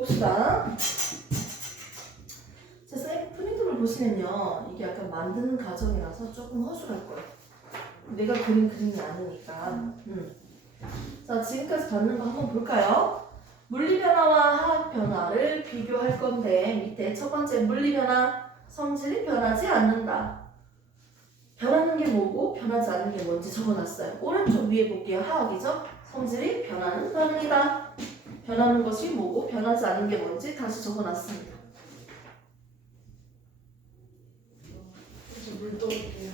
봅시다. 자, 쌤 프린트를 보시면요. 이게 약간 만드는 과정이라서 조금 허술할 거예요. 내가 그린 그림이 아니니까. 자, 지금까지 봤는 거 한번 볼까요? 물리변화와 화학변화를 비교할 건데 밑에 첫 번째 물리변화, 성질이 변하지 않는다. 변하는 게 뭐고 변하지 않는 게 뭔지 적어놨어요. 오른쪽 위에 볼게요. 화학이죠? 성질이 변하는 반응이다. 변하는 것이 뭐고 변하지 않는 게 뭔지 다시 적어놨습니다. 물 떠올게요.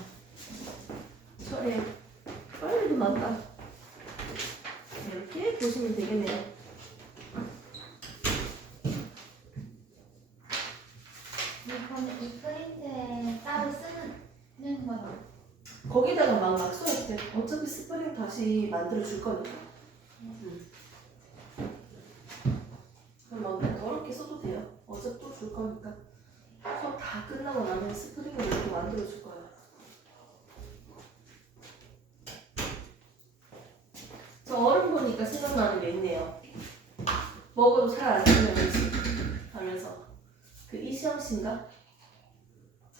처리해. 빨리 좀 났다. 이렇게 보시면 되겠네요. 이 프린트에 따로 쓰는 거죠? 거기다가 막 써도 돼. 어차피 스프링 다시 만들어 줄 거니까. 그럼 막 더럽게 써도 돼요. 어차피 또 줄 거니까. 수업 다 끝나고 나면 스프링을 이렇게 만들어 줄 거예요. 저 얼음 보니까 생각나는 게 있네요. 먹어도 살 안 찌는지 하면서 그 이시영 씨인가?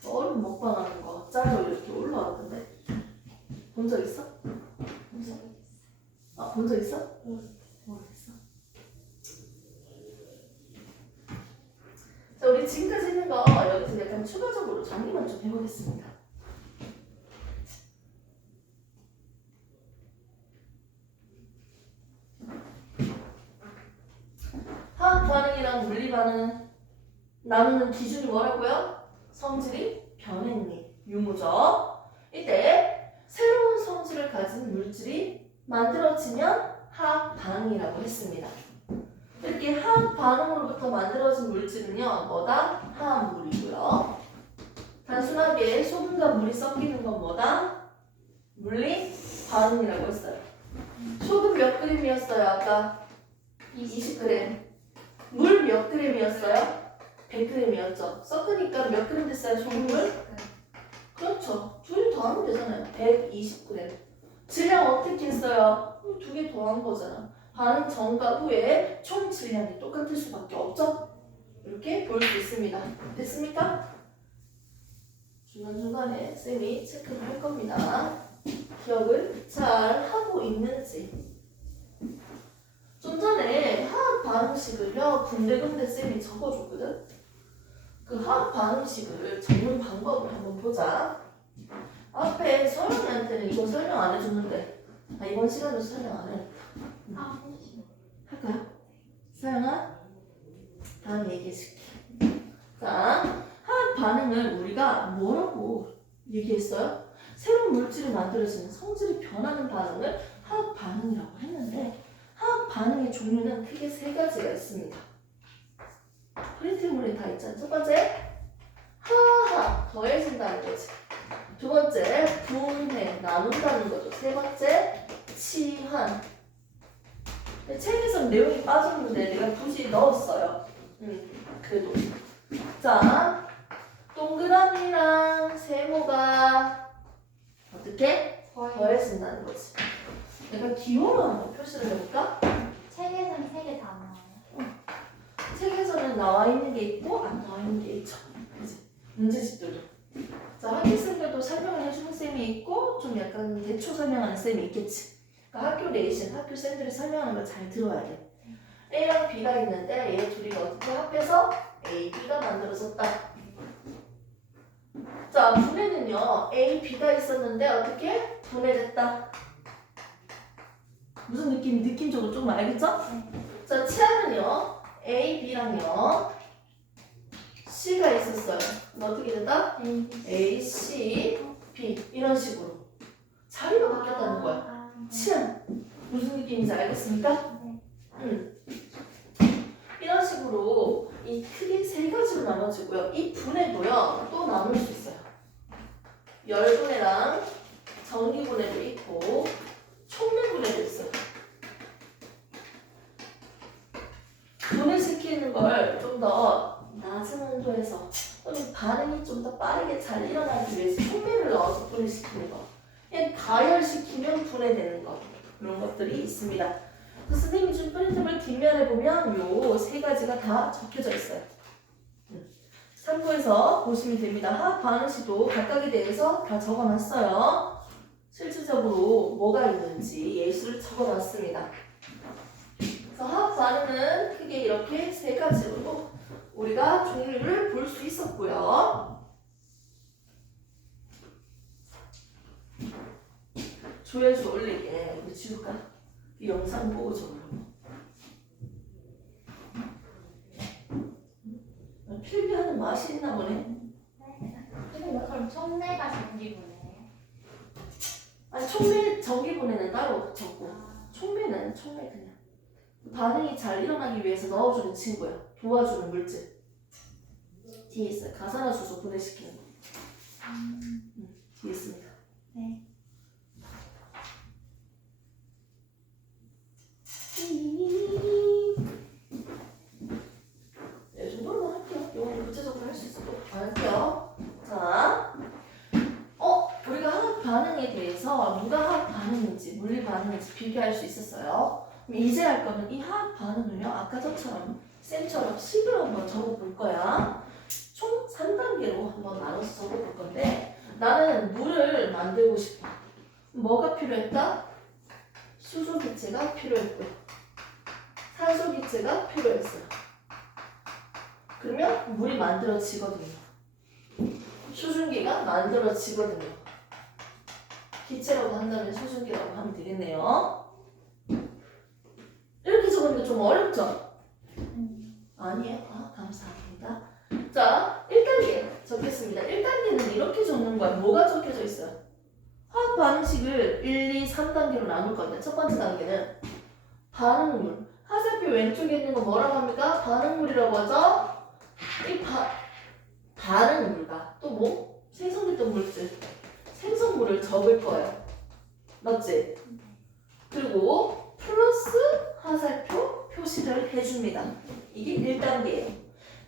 얼음 먹방하는 거 짜로 이렇게 올라왔던데 본 적 있어? 아, 본 적 있어? 모르겠어. 자, 우리 지금까지 했는 거 여기서 약간 추가적으로 정리만 좀 해보겠습니다. 화학 반응이랑 물리 반응 나누는 기준이 뭐라고요? 성질이 변했니? 유무죠. 이때 새로운 성질을 가진 물질이 만들어지면 화학 반응이라고 했습니다. 이렇게 화학 반응으로부터 만들어진 물질은요, 뭐다? 화합물이고요. 단순하게 소금과 물이 섞이는 건 뭐다? 물리 반응이라고 했어요. 소금 몇 그램이었어요? 아까 20g. 물 몇 그램이었어요? 100g이었죠. 섞으니까 몇 그램 됐어요? 소금물? 그렇죠. 둘이 더하면 되잖아요. 120g. 질량 어떻게 했어요? 두 개 더한 거잖아. 반응 전과 후에 총 질량이 똑같을 수밖에 없죠? 이렇게 볼 수 있습니다. 됐습니까? 중간중간에 쌤이 체크를 할 겁니다. 기억을 잘 하고 있는지. 좀 전에 화학 반응식을요, 군데군데 쌤이 적어줬거든? 그 화학 반응식을 적는 방법을 한번 보자. 앞에 서영이한테는 이거 설명 안 해줬는데, 이번 시간도 설명 안 해. 할까요? 서영아? 다음 얘기해줄게. 자, 화학 반응을 우리가 뭐라고 얘기했어요? 새로운 물질이 만들어지는 성질이 변하는 반응을 화학 반응이라고 했는데, 화학 반응의 종류는 크게 세 가지가 있습니다. 프린트물에 다 있잖아요. 첫 번째, 화합, 더해진다는 거지. 두 번째, 분해, 나눈다는 거죠. 세 번째, 치환. 책에서 내용이 빠졌는데 내가 굳이 넣었어요. 그래도. 자, 동그라미랑 세모가 어떻게? 더해진다는 거지. 내가 기호로 한번 표시를 해볼까? 책에서는 3개 다 나와요. 책에서는 나와 있는 게 있고 안 나와 있는 게 있죠. 그치? 문제집들도. 자, 학교생들도 설명을 해주는 쌤이 있고 좀 약간 대초 설명하는 쌤이 있겠지. 그러니까 학교 내신, 학교 쌤들이 설명하는 걸 잘 들어야 돼. A랑 B가 있는데 얘 둘이 어떻게 합해서 A, B가 만들어졌다. 자, 분해는요. A, B가 있었는데 어떻게? 분해됐다. 무슨 느낌? 느낌적으로 조금 알겠죠? 자, 치아는요. A, B랑요. C가 있었어요. 그럼 어떻게 됐다? A, C, B 이런 식으로 자리가 바뀌었다는 거야. 치안 무슨 느낌인지 알겠습니까? 이런 식으로 이 크게 세 가지로 나눠지고요. 이 분해도요 또 나눌 수 있어요. 열분해랑 전기분해도 있고 촉매분해도 있어요. 분해시키는 걸 좀 더 낮은 온도에서 또는 반응이 좀 더 빠르게 잘 일어나기 위해서 촉매를 넣어서 분해시키는 거. 그냥 가열시키면 분해되는 거. 이런 것들이 있습니다. 그래서 선생님이 준 프린트물 뒷면에 보면 요 세 가지가 다 적혀져 있어요. 참고해서 보시면 됩니다. 화학 반응식도 각각에 대해서 다 적어놨어요. 실질적으로 뭐가 있는지 예시를 적어놨습니다. 그래서 화학 반응은 크게 이렇게 세 가지로 우리가 종류를 볼 수 있었고요. 조회수 올리게 우리 지울까? 이 영상 보고 적으려고. 필기하는 맛이 있나 보네. 그럼 촉매가 전기분해예요? 아니 촉매 전기분해는 따로 적고 촉매는 촉매 그냥 반응이 잘 일어나기 위해서 넣어주는 친구야. 도와주는 물질. 뒤에 있어요. 가산화수소 분해시키는 거. 뒤에 있습니다. 네. 이 정도로만 할게요. 이거는 구체적으로 할 수 있어도 안 할게요. 자, 우리가 화학 반응에 대해서 누가 화학 반응인지 물리 반응인지 비교할 수 있었어요. 그럼 이제 할 거는 이 화학 반응을요. 아까 전처럼 쌤처럼 식으로 한번 적어볼 거야. 총 3단계로 한번 나눠서 적어볼 건데 나는 물을 만들고 싶어. 뭐가 필요했다? 수소 기체가 필요했고 산소 기체가 필요했어요. 그러면 물이 만들어지거든요. 수증기가 만들어지거든요. 기체라고 한다면 수증기라고 하면 되겠네요. 이렇게 적으니까 좀 어렵죠? 아니에요. 감사합니다. 자, 1단계 적겠습니다. 1단계는 이렇게 적는 거야. 뭐가 적혀져 있어요? 화학 반응식을 1, 2, 3단계로 나눌 건데 첫 번째 단계는 반응물. 화살표 왼쪽에 있는 거 뭐라고 합니까? 반응물이라고 하죠? 이 반응물과 또 뭐? 생성됐던 물질. 생성물을 적을 거예요. 맞지? 그리고 플러스 화살표 표시를 해줍니다. 이게 1단계예요.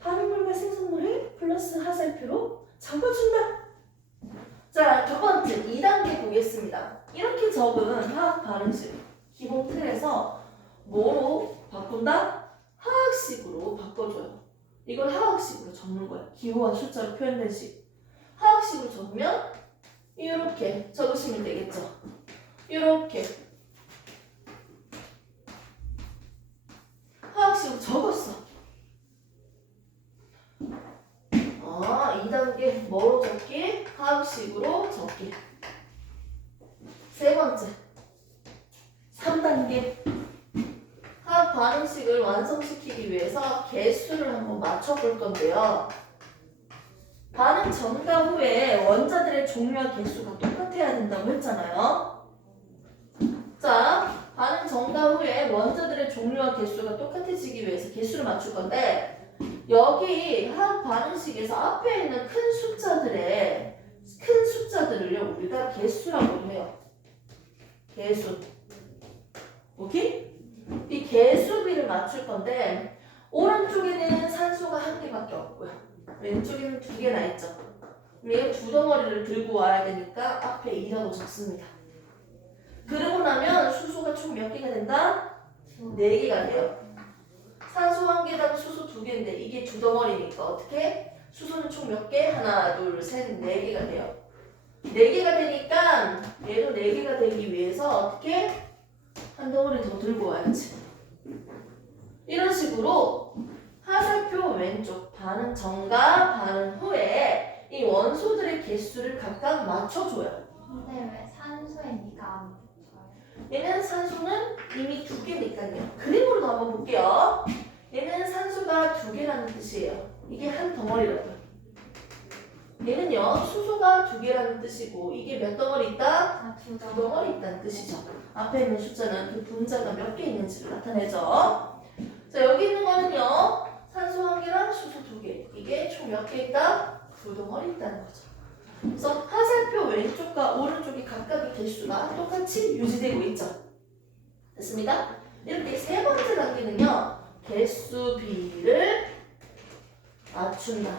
반응물과 생성물을 플러스 화살표로 적어준다. 자, 두 번째 2단계 보겠습니다. 이렇게 적은 화학 반응식 기본 틀에서 뭐로 바꾼다? 화학식으로 바꿔줘요. 이걸 화학식으로 적는 거야. 기호와 숫자로 표현된 식. 화학식으로 적으면 이렇게 적으시면 되겠죠. 이렇게 화학식으로 적었어. 2단계 뭐로 적기? 화학식으로 적기. 세 번째 3단계 화학 반응식을 완성시키기 위해서 개수를 한번 맞춰볼 건데요. 반응 전과 후에 원자들의 종류와 개수가 똑같아야 된다고 했잖아요. 자, 반응 전과 후에 원자들의 종류와 개수가 똑같아지기 위해서 개수를 맞출 건데 여기 화학 반응식에서 앞에 있는 큰 숫자들을요 우리가 개수라고 해요. 개수. 오케이? 이 개수비를 맞출 건데 오른쪽에는 산소가 한 개밖에 없고요. 왼쪽에는 두 개나 있죠. 그럼 두 덩어리를 들고 와야 되니까 앞에 2라고 적습니다. 그러고 나면 수소가 총 몇 개가 된다? 4개가 돼요. 산소 1개당 수소 2개인데 이게 두 덩어리니까 어떻게? 수소는 총 몇 개? 하나, 둘, 셋, 4개가 돼요. 4개가 되니까 얘도 4개가 되기 위해서 어떻게? 한 덩어리 더 들고 와야지. 이런 식으로 화살표 왼쪽 반응 전과 반응 후에 이 원소들의 개수를 각각 맞춰줘요. 근데 왜 산소에니까 안 붙어요? 얘는 산소는 이미 2개니까요. 그림으로도 한번 볼게요. 얘는 산소가 2개라는 뜻이에요. 이게 한 덩어리라고요. 얘는요 수소가 2개라는 뜻이고 이게 몇 덩어리 있다? 두 덩어리 있다는 뜻이죠. 앞에 있는 숫자는 그 분자가 몇 개 있는지를 나타내죠. 자, 여기 있는 거는요 산소 1개랑 수소 2개. 이게 총 몇 개 있다? 2덩어리 있다는 거죠. 그래서 화살표 왼쪽과 오른쪽이 각각의 개수가 똑같이 유지되고 있죠. 됐습니다? 이렇게 세 번째 단계는요 개수비를 맞춘다.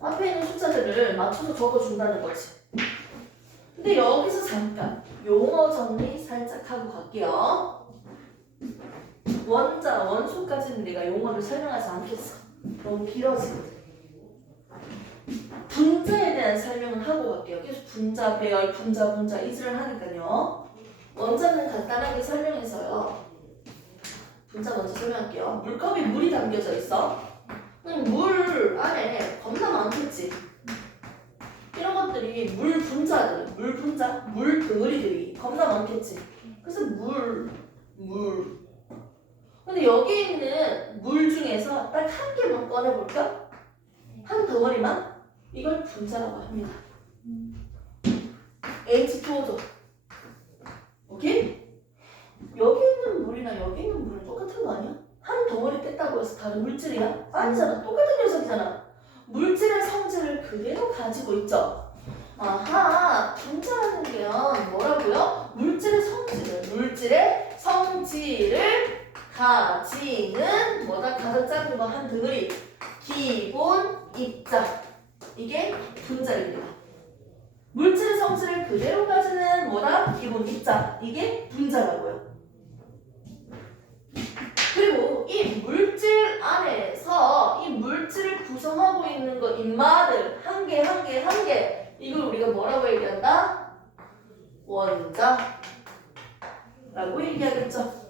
앞에 있는 숫자들을 맞춰서 적어준다는 거지. 근데 여기서 잠깐 용어 정리 살짝 하고 갈게요. 원자, 원소까지는 내가 용어를 설명하지 않겠어. 너무 길어지거든. 분자에 대한 설명을 하고 갈게요. 계속 분자, 배열, 분자 이즈를 하니까요. 원자는 간단하게 설명해서요. 분자 먼저 설명할게요. 물컵에 물이 담겨져 있어. 물 안에 겁나 많겠지. 이런 것들이 물 분자들, 물 덩어리들이 겁나 많겠지. 그래서 물. 근데 여기 있는 물 중에서 딱 한 개만 꺼내볼까? 한 덩어리만? 이걸 분자라고 합니다. H2O. 오케이? 여기 있는 물이나 여기 있는 물은 똑같은 거 아니야? 한 덩어리 뺐다고 해서 다른 물질이야? 아니잖아. 똑같은 녀석이잖아. 물질의 성질을 그대로 가지고 있죠. 아하, 분자라는 게요. 뭐라고요? 물질의 성질을 가지는 뭐다? 가장 작은 거 한 덩어리. 기본 입자. 이게 분자입니다. 물질의 성질을 그대로 가지는 뭐다? 기본 입자. 이게 분자라고요. 그리고 이 물질 안에서 이 물질을 구성하고 있는 거 인마들 한 개 이걸 우리가 뭐라고 얘기한다? 원자라고 얘기하겠죠.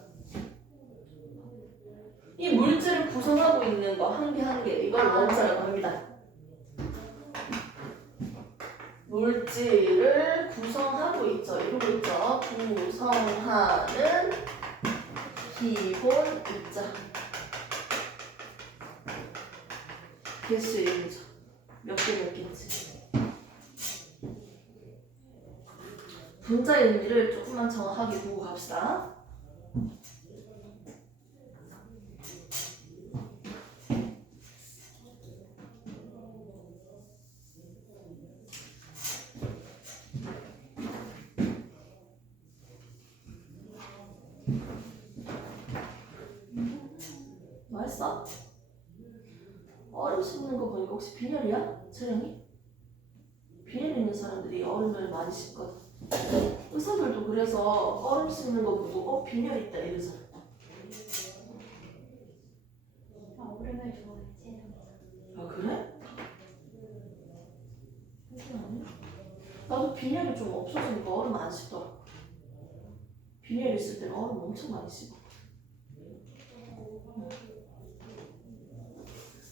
이 물질을 구성하고 있는 거 한 개 이걸 원자라고 합니다. 물질을 구성하고 있죠. 이러고 있죠. 구성하는 기본 입자. 개수의 의미죠. 몇 개인지. 분자의 의미를 조금만 정확하게 보고 갑시다. 맛있어? 얼음 씹는 거 보니까 혹시 빈혈이야? 체형이? 빈혈 있는 사람들이 얼음을 많이 씹거든. 의사들도 그래서 얼음 씹는 거 보고 빈혈 있다 이러잖아. 얼음을 좋아했지. 아 그래? 나도 빈혈이 좀 없어지니까 얼음 안 씹더라. 빈혈 있을 때는 얼음 엄청 많이 씹어.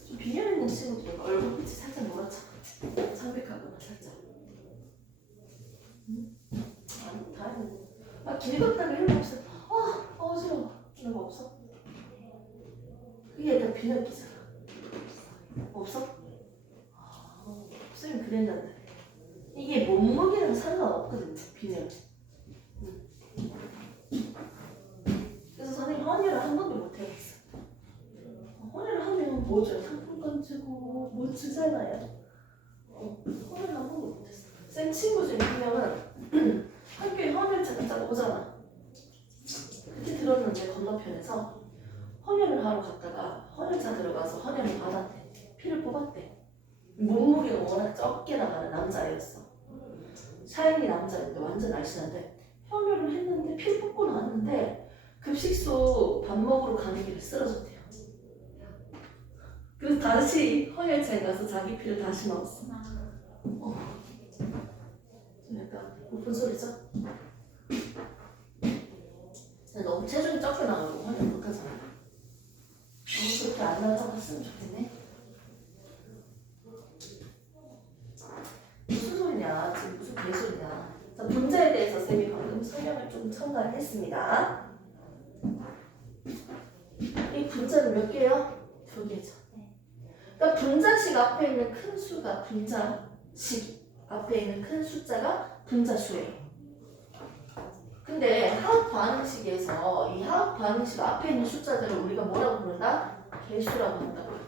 좀 빈혈 있는 친구들은 얼굴빛이 살짝 노랗잖아. 창백하거나 살짝. 아니 다행이네. 길 걷다가 이런 거 없어. 어지러워. 이런 거 없어? 그게 약간 빈혈기잖아. 없어? 쌤이 그랬는데 이게 몸무게랑 상관없거든. 빈혈. 그래서 선생님 헌혈을 한 번도 못 해봤어. 헌혈을 하면 뭐죠? 상품권 주고 뭐 주잖아요. 헌혈을 한 번도 못 했어. 쌤 친구 중에 한 명은 학교에 헌혈차가 딱 오잖아. 그때 들었는데 건너편에서 헌혈을 하러 갔다가 헌혈차 들어가서 헌혈을 받았대. 피를 뽑았대. 몸무게가 워낙 적게 나가는 남자애였어. 샤이니 남자인데 완전 날씬한데 헌혈을 했는데 피를 뽑고 나왔는데 급식소 밥 먹으러 가는 길에 쓰러졌대요. 그래서 다시 헌혈차에 가서 자기 피를 다시 넣었어. 좀 약간 높은 소리죠? 너무 체중이 적게 나가고 헌혈 못하잖아. 너무 그렇게 안 나가서 했으면 좋겠네. 무슨 소리냐? 지금 무슨 개소리냐? 자, 분자에 대해서 쌤이 방금 설명을 좀 첨가했습니다. 이 분자는 몇 개예요? 2개죠. 그러니까 분자식 앞에 있는 큰 수가 분자식 앞에 있는 큰 숫자가 분자수예요. 근데 화학 반응식에서 이 화학 반응식 앞에 있는 숫자들을 우리가 뭐라고 부른다? 개수라고 한다고요.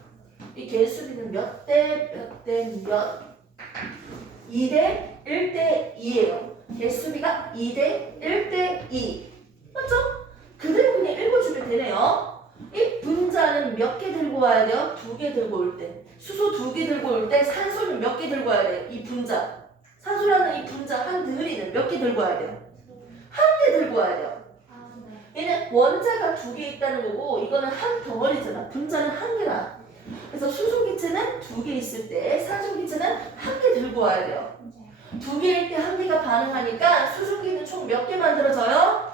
이 개수비는 몇 대 몇? 2대 1대 2예요. 개수비가 2대 1대 2. 맞죠? 그대로 그냥 읽어주면 되네요. 이 분자는 몇 개 들고 와야 돼요? 2개 들고 올 때. 수소 2개 들고 올 때 산소는 몇 개 들고 와야 돼요? 이 분자. 산소라는 이 분자 한 덩어리는 몇 개 들고 와야 돼요? 한 개 들고 와야 돼요. 아, 네. 얘는 원자가 2개 있다는 거고 이거는 한 덩어리잖아. 분자는 한 개라. 그래서 수소기체는 2개 있을 때 산소기체는 한 개 들고 와야 돼요. 네. 2개일 때 한 개가 반응하니까 수소기는 총 몇 개 만들어져요?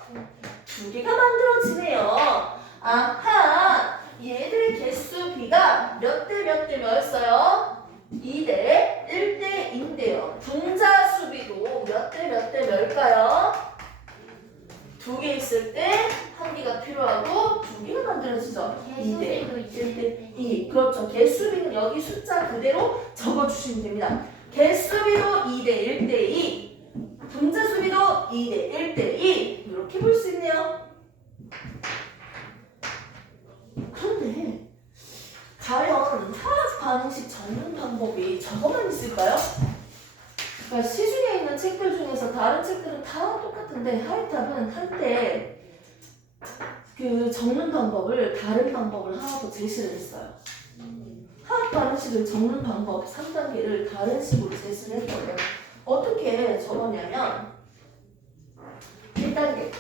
2개가 만들어지네요. 아하, 얘들의 개수 B가 몇 대 몇 대 몇이었어요? 2대 1대 2인데요. 분자 수비도 몇 대 몇 대 몇일까요? 2개 있을 때 한 개가 필요하고 2개가 만들어지죠. 2대 개수비도 1대 2. 그렇죠. 개수비는 여기 숫자 그대로 적어주시면 됩니다. 개수비도 2대 1대 2. 분자 수비도 2대 1대 2. 이렇게 볼 수 있네요. 그런데 과연 화학 반응식 적는 방법이 저거만 있을까요? 그러니까 시중에 있는 책들 중에서 다른 책들은 다 똑같은데 하이탑은 한때 그 적는 방법을 다른 방법을 하나 더 제시를 했어요. 화학 반응식을 적는 방법 3단계를 다른 식으로 제시를 했거든요. 어떻게 적었냐면 1단계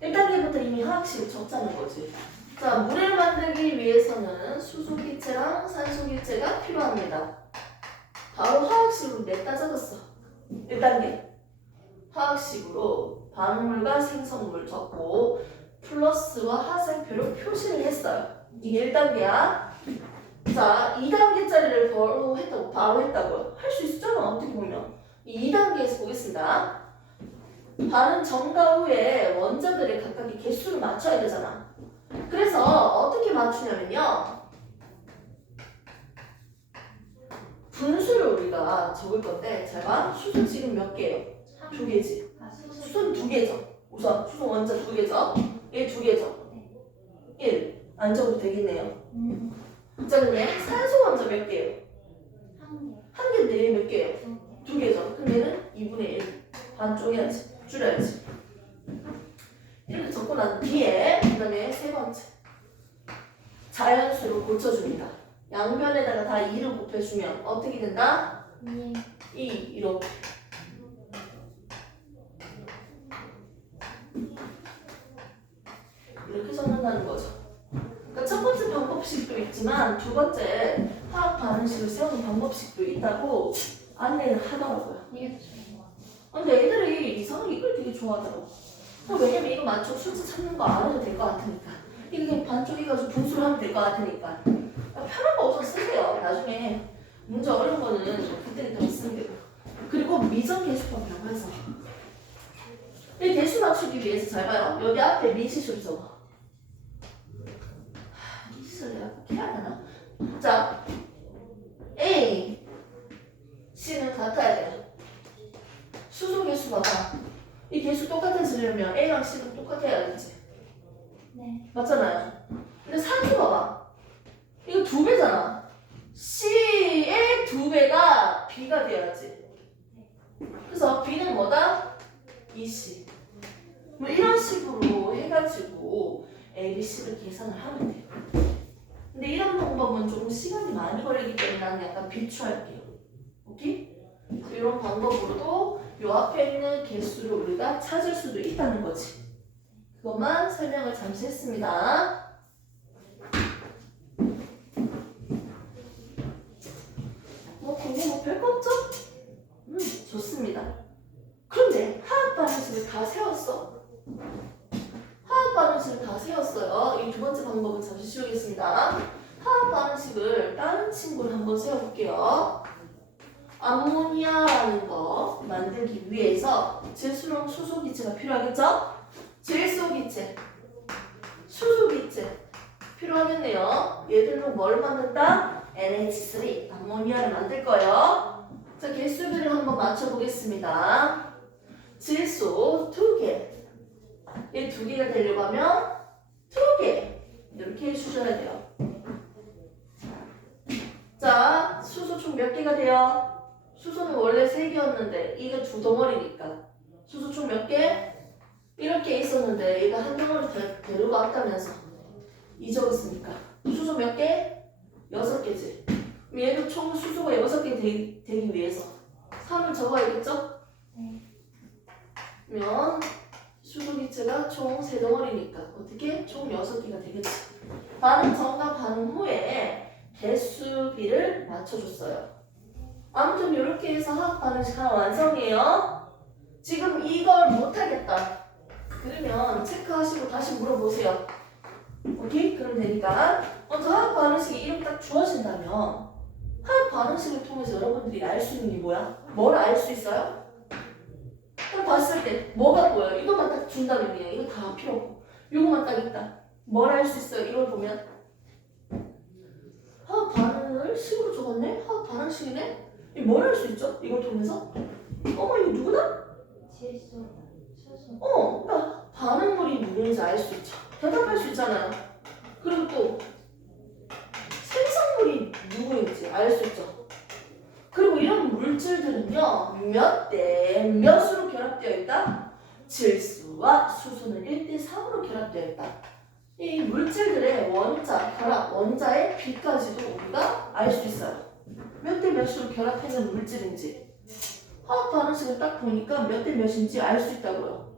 1단계부터 이미 화학식을 적자는 거지. 자, 물을 만들기 위해서는 수소기체랑 산소기체가 필요합니다. 바로 화학식으로 냈다 적었어. 1단계 화학식으로 반응물과 생성물 적고 플러스와 하살표로 표시를 했어요. 이게 1단계야. 자, 2단계짜리를 바로 했다고요. 할 수 있었잖아, 어떻게 보면. 이 2단계에서 보겠습니다. 반응 전과 후에 원자들의 각각의 개수를 맞춰야 되잖아. 그래서 어떻게 맞추냐면요. 분수를 우리가 적을 건데, 잘 봐. 수소 지금 몇 개예요? 2개지. 수소는 2개죠. 우선 수소 원자 2개죠. 얘 2개죠. 1. 안 적어도 되겠네요. 자, 그러면 산소 원자 몇 개예요? 한 개인데 얘 몇 개예요? 2개죠. 그럼 얘는 2분의 1. 반 쪼개야지. 줄여야지. 이렇게 적고 난 뒤에 그 다음에 세 번째 자연수로 고쳐줍니다. 양변에다가 다 2를 곱해주면 어떻게 된다? 2 이렇게. 이렇게 적는다는 거죠. 그러니까 첫 번째 방법식도 있지만 두 번째 화학 반응식을 세우는 방법식도 있다고 안내를 하더라고요. 이게 더 좋은 것 같아요. 근데 애들이 이상하게 이걸 되게 좋아하더라고. 왜냐면 이거 맞춰 숫자 찾는 거 안 해도 될 것 같으니까. 이거 그냥 반쪽해가지고 분수를 하면 될 것 같으니까. 편한 거 없어서 쓰세요. 나중에 문제 어려운 거는 그때그때 쓰면 되고. 그리고 미정계수법이라고 해서 이 개수 맞추기 위해서 잘 봐요. 여기 앞에 미시술 적어. 미시술 내가 꼭 해야 되나? 자, A, C는 같아야 돼요. 수소 개수 봐봐. 이 개수 똑같아지려면 A랑 C는 똑같아야지. 네. 맞잖아요. 근데 산소 봐봐. 이거 2배잖아. C의 2배가 B가 돼야지. 그래서 B는 뭐다? 2C. 뭐 이런 식으로 해가지고 A, B, C를 계산을 하면 돼요. 근데 이런 방법은 조금 시간이 많이 걸리기 때문에 나는 약간 비추할게요. 오케이? 이런 방법으로도 요 앞에 있는 개수를 우리가 찾을 수도 있다는 거지. 그것만 설명을 잠시 했습니다. 뭐 굉장히 뭐 별거 없죠? 좋습니다. 그런데 화학 반응식을 다 세웠어. 화학 반응식을 다 세웠어요. 이 두 번째 방법은 잠시 쉬우겠습니다. 화학 반응식을 다른 친구를 한번 세워볼게요. 암모니아라는 거 만들기 위해서 질소랑 수소기체가 필요하겠죠? 질소기체, 수소기체 필요하겠네요. 얘들로 뭘 만든다? NH3, 암모니아를 만들 거예요. 자, 개수비를 한번 맞춰보겠습니다. 질소 2개, 얘 2개가 되려고 하면 2개 이렇게 해주셔야 돼요. 자, 수소 총 몇 개가 돼요? 수소는 원래 3개였는데 이게 2덩어리니까 수소 총 몇 개? 이렇게 있었는데 얘가 한 덩어리 데리고 왔다면서 잊어봤으니까 수소 몇 개? 6개지. 얘도 총 수소가 6개 되기 위해서 합을 적어야겠죠? 네. 그러면 수소기체가 총 3덩어리니까 어떻게? 총 6개가 되겠지. 반응 전과 반응 후에 개수비를 맞춰줬어요. 아무튼 이렇게 해서 화학 반응식 하나 완성이에요. 지금 이걸 못하겠다. 그러면 체크하시고 다시 물어보세요. 오케이? 그럼 되니까 먼저 화학 반응식이 이렇게 딱 주어진다면 화학 반응식을 통해서 여러분들이 알 수 있는 게 뭐야? 뭘 알 수 있어요? 그럼 봤을 때 뭐가 보여요? 이것만 딱 준다면 그냥 이거 다 필요 없고 이거만 딱 있다. 뭘 알 수 있어요? 이걸 보면 화학 반응을 식으로 적었네? 화학 반응식이네? 이 뭘 알 수 있죠? 이걸 통해서? 어머 이거 누구다? 질소, 수소. 그러니까 반응물이 누군지 알 수 있죠. 대답할 수 있잖아요. 그리고 또 생성물이 누구인지 알 수 있죠. 그리고 이런 물질들은요 몇 대 몇으로 결합되어 있다? 질소와 수소는 1대 3으로 결합되어 있다. 이 물질들의 원자, 결합, 원자의 비까지도 우리가 알 수 있어요. 몇 대 몇으로 결합해서 물질인지 화학 반응식을 딱 보니까 몇 대 몇인지 알 수 있다고요.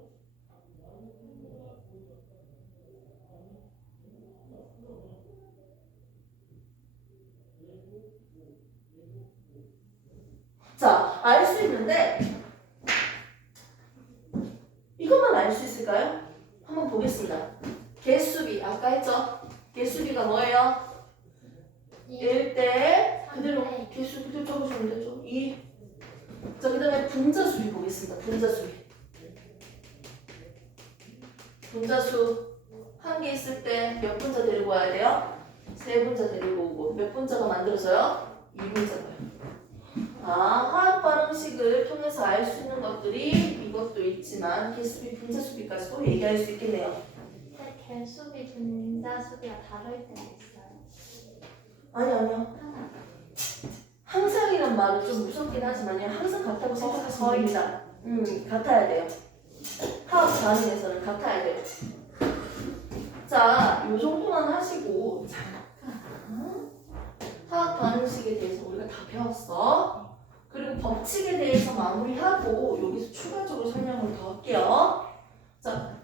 자, 알 수 있는데 이것만 알 수 있을까요? 한번 보겠습니다. 개수비 아까 했죠? 개수비가 뭐예요? 1대 그대로 개수 그대로 적으시면 되죠. 2. 자, 그 다음에 분자수비 보겠습니다. 분자수비. 분자수 한 개 있을 때 몇 분자 데리고 와야 돼요? 3분자 데리고 오고 몇 분자가 만들어져요? 2분자가요. 화학 반응식을 통해서 알 수 있는 것들이 이것도 있지만 개수비, 분자수비까지도 얘기할 수 있겠네요. 근데 개수비, 분자수비가 다를 때가 있어요. 아니요. 하나. 항상이란 말은 좀 무섭긴 하지만요. 항상 같다고 생각하시면 됩니다. 같아야 돼요. 화학 반응에서는 같아야 돼요. 자, 요 정도만 하시고 잠깐 화학 반응식에 대해서 우리가 다 배웠어. 그리고 법칙에 대해서 마무리하고 여기서 추가적으로 설명을 더 할게요. 자,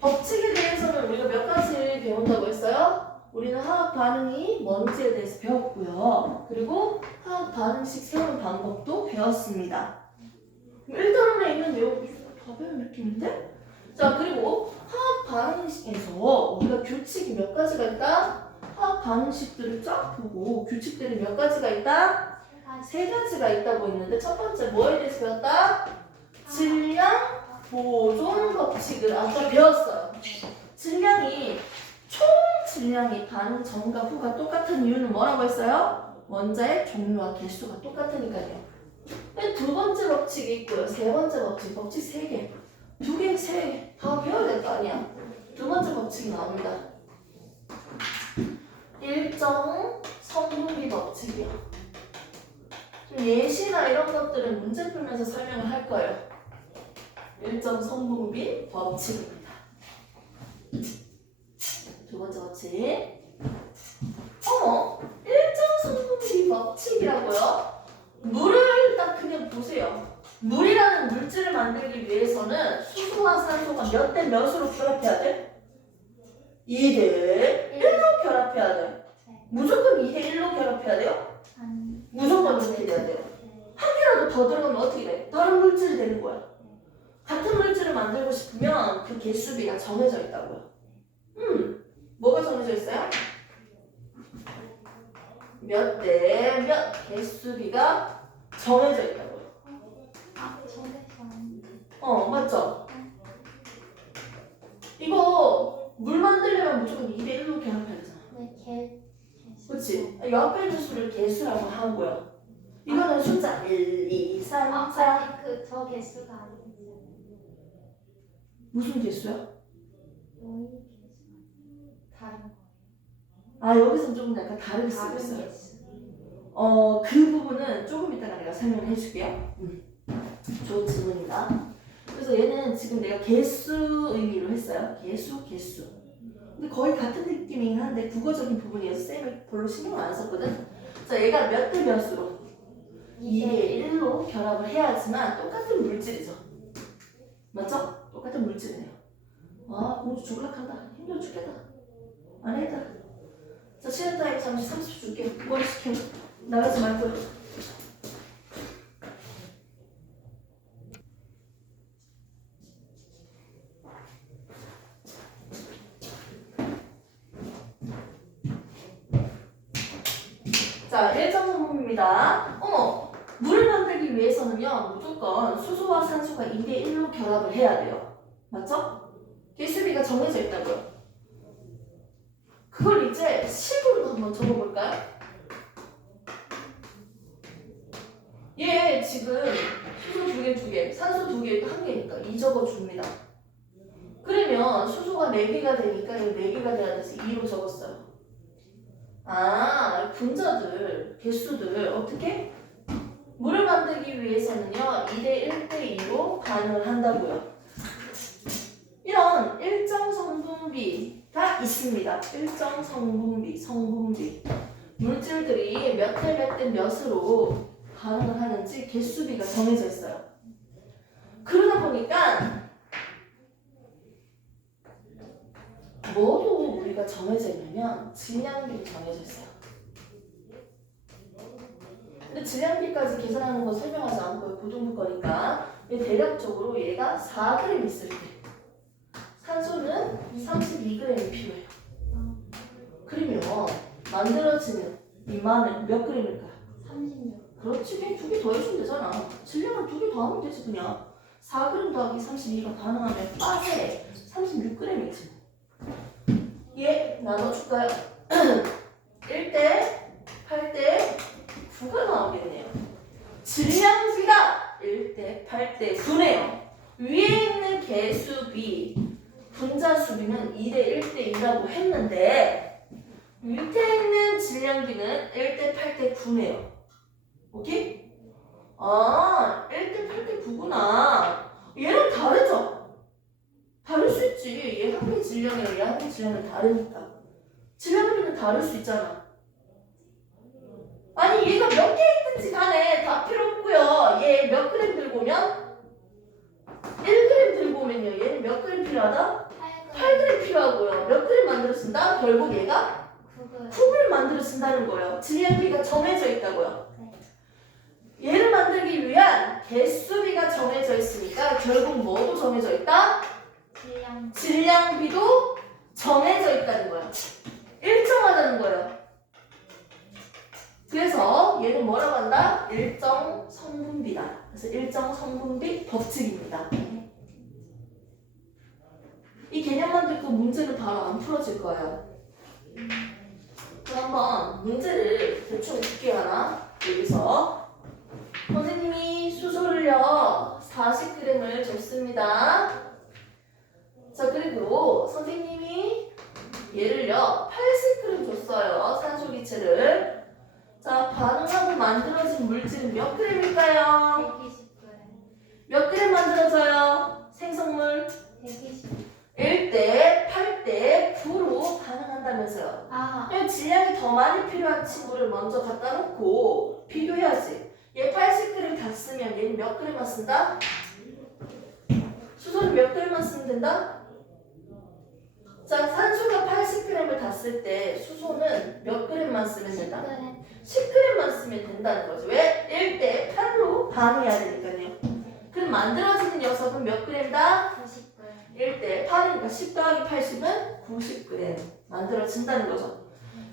법칙에 대해서는 우리가 몇 가지 배운다고 했어요? 우리는 화학 반응이 뭔지에 대해서 배웠고요. 그리고 화학 반응식 세우는 방법도 배웠습니다. 1단원에 있는 내용 다 배운 느낌인데? 자, 그리고 화학 반응식에서 우리가 규칙이 몇 가지가 있다? 화학 반응식들을 쫙 보고 규칙들이 몇 가지가 있다? 3가지가 있다고 했는데 첫 번째 뭐에 대해서 배웠다? 질량 보존 법칙을 아까 배웠어요. 질량이 총 질량이 반응 전과 후가 똑같은 이유는 뭐라고 했어요? 원자의 종류와 개수가 똑같으니까요. 두 번째 법칙이 있고요. 세 번째 법칙, 법칙 3개. 2개, 3개 다 배워야 될 거 아니야. 두 번째 법칙이 나옵니다. 일정 성분비 법칙이요. 좀 예시나 이런 것들은 문제 풀면서 설명을 할 거예요. 일정 성분비 법칙입니다. 두 번째 법칙. 일정 성분비 법칙이라고요? 물을 딱 그냥 보세요. 물이라는 물질을 만들기 위해서는 수소와 산소가 몇 대 몇으로 결합해야 돼? 2대 1로 결합해야 돼. 무조건 2대 1로 결합해야 돼요? 무조건 이렇게 돼야 돼요. 한 개라도 더 들어가면 어떻게 돼? 다른 물질이 되는 거야. 같은 물질을 만들고 싶으면 그 개수비가 정해져 있다고요. 뭐가 정해져 있어요? 몇 대 몇 개수비가 정해져 있다고요. 맞죠? 이거 물 만들려면 무조건 2대 1로 결합해야 되잖아. 네, 그렇지? 옆에 있는 수를 개수라고 하고요. 이거는 숫자 1, 2, 3, 4. 저 개수가 아니에요. 무슨 개수야? 모의 개수. 다른 거예요. 여기서 조금 약간 다르게 쓰고 다른 있어요. 개수. 그 부분은 조금 이따가 내가 설명을 해줄게요. 좋은 질문입니다. 그래서 얘는 지금 내가 개수 의미로 했어요. 개수. 근데 거의 같은 느낌이긴 한데 국어적인 부분이어서 쌤이 별로 신경을 안 썼거든. 자, 얘가 몇 대 몇으로? 2대 1로 결합을 해야지만 똑같은 물질이죠. 맞죠? 똑같은 물질이네요. 아, 공주 죽을락한다. 힘들어 죽겠다. 안 해다. 자, 시간 타임 잠시 30초 줄게. 머리 식혀. 나가지 말고. 자, 1.3입니다. 어머, 물을 만들기 위해서는요, 무조건 수소와 산소가 2대 1로 결합을 해야 돼요. 맞죠? 개수비가 정해져 있다고요. 그걸 이제 식으로 한번 적어볼까요? 얘 지금 수소 2개, 산소 2개, 1개니까 2 적어줍니다. 그러면 수소가 4개가 되니까 이 4개가 돼야 돼서 2로 적었어요. 아, 분자들, 개수들 어떻게? 물을 만들기 위해서는요 2대 1대 2로 반응을 한다고요. 이런 일정 성분비가 있습니다. 일정 성분비. 물질들이 몇 대 몇 대 몇으로 반응을 하는지 개수비가 정해져 있어요. 그러다 보니까 뭐도 우리가 정해져 있냐면 질량비도 정해져 있어요. 근데 질량비까지 계산하는 거 설명하지 않고 고등부 거니까 대략적으로 얘가 4g 있을 때 산소는 32g이 필요해요. 그러면 만들어지는 이 마늘 몇 g일까? 36. 그렇지, 그냥 2개 더해주면 되잖아. 질량을 2개 더하면 되지 그냥. 4g 더하기 32가 가능하면 빠세 36g이지. 얘 나눠줄까요? 1대 8대 9가 나오겠네요. 질량비가 1대 8대 9네요. 위에 있는 개수비, 분자수비는 2대 1대 2라고 했는데 밑에 있는 질량비는 1대 8대 9네요. 오케이? 아, 1대 8대 9구나. 얘랑 다르죠? 다를 수 있지. 얘 한 개 질량이랑 얘 한 개 질량은 다르니까. 질량비는 다를 수 있잖아. 아니 얘가 몇 개 있든지 간에 다 필요 없고요. 얘 몇 그램 들고 오면? 1g 들고 오면요. 얘는 몇 그램 필요하다? 8g 필요하고요. 몇 그램 만들어 쓴다? 결국 얘가 9g. 9을 만들어 쓴다는 거예요. 질량비가 정해져 있다고요. 얘를 만들기 위한 개수비가 정해져 있으니까 결국 뭐도 정해져 있다? 질량비도 정해져 있다는 거예요. 일정하다는 거예요. 그래서 얘는 뭐라고 한다? 일정 성분비다. 그래서 일정 성분비 법칙입니다. 이 개념만 듣고 문제는 바로 안 풀어질 거예요. 그럼 한번 문제를 대충 볼게요. 하나 여기서 선생님이 수소를요 40g을 줬습니다. 자, 그리고 선생님이 얘를요 80g 줬어요. 산소기체를. 자, 반응하고 만들어진 물질은 몇 g일까요? 120g. 몇 g 만들어져요? 생성물 120. 1대 8대 9로 반응한다면서요. 아, 질량이 더 많이 필요한 친구를 먼저 갖다 놓고 비교해야지. 얘 80g 다 쓰면 얘는 몇 g만 쓴다? 수소는 몇 g만 쓰면 된다? 자, 산소가 80g을 다 쓸 때 수소는 몇 g만 쓰면 된다? 10g만 쓰면 된다는 거죠. 왜? 1대 8로 반응해야 되니까요. 그럼 만들어지는 녀석은 몇 g다? 90g. 1대 8이니까 10 더하기 80은 90g 만들어진다는 거죠.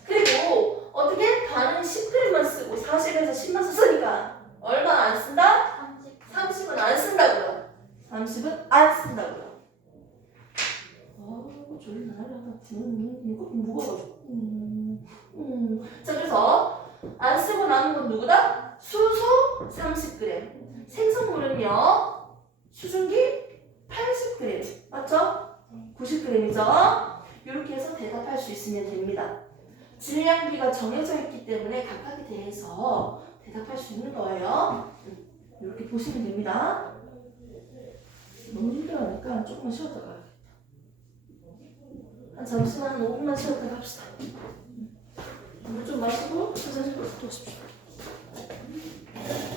그리고 어떻게? 반응 10g만 쓰고 40에서 10만 썼으니까 얼마 안 쓴다? 30. 30은 안 쓴다고요. 30은 안 쓴다고요. 졸리 나가려나? 이거 무거워가지고. 자, 그래서 안 쓰고 남은 건 누구다? 수소 30g. 생성물은요 수증기 80g. 맞죠? 90g이죠? 이렇게 해서 대답할 수 있으면 됩니다. 질량비가 정해져 있기 때문에 각각에 대해서 대답할 수 있는 거예요. 이렇게 보시면 됩니다. 너무 힘들어하니까 조금만 쉬었다 가야겠다. 잠시만 5분만 쉬었다 갑시다. 물 좀 마시고 천천히 또 오십시오.